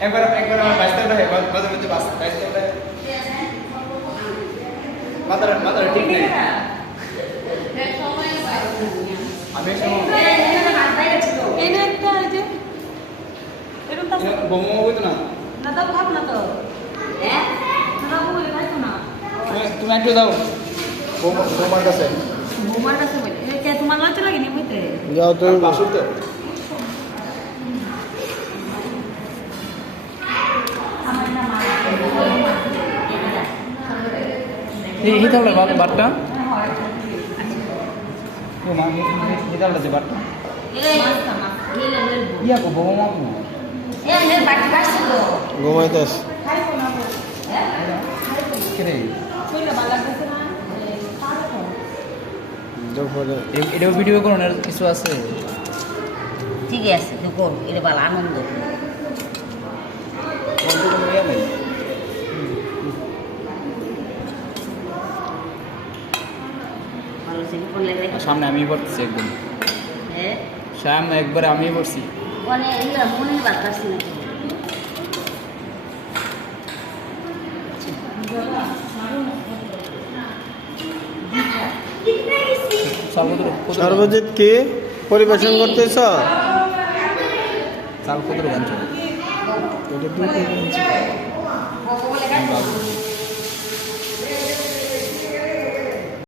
একবার একবার আমার বাইসটা উঠে মাঝে মধ্যে বাইসটা উঠে মাথাটা ঠিক নেই আমি বোমা হইতো না তুমি একটু যাও বোমার কাছে যাও তো বাসুর তো হিতালে বাটটা হিতালে যে বাটটা ইয়া কো বোমা কো ঘুমাইতেছ কেরে এটাও ভিডিও করুন আর কিছু আছে ঠিক আছে তো কর এটা ভালো আনন্দ সামনে আমি পড়তেছি একদম সামনে একবার আমি পড়ছি মনে বাদ পারছি না সর্বজিৎ কি পরিবেশন করতেছ? চাল কত গান চলে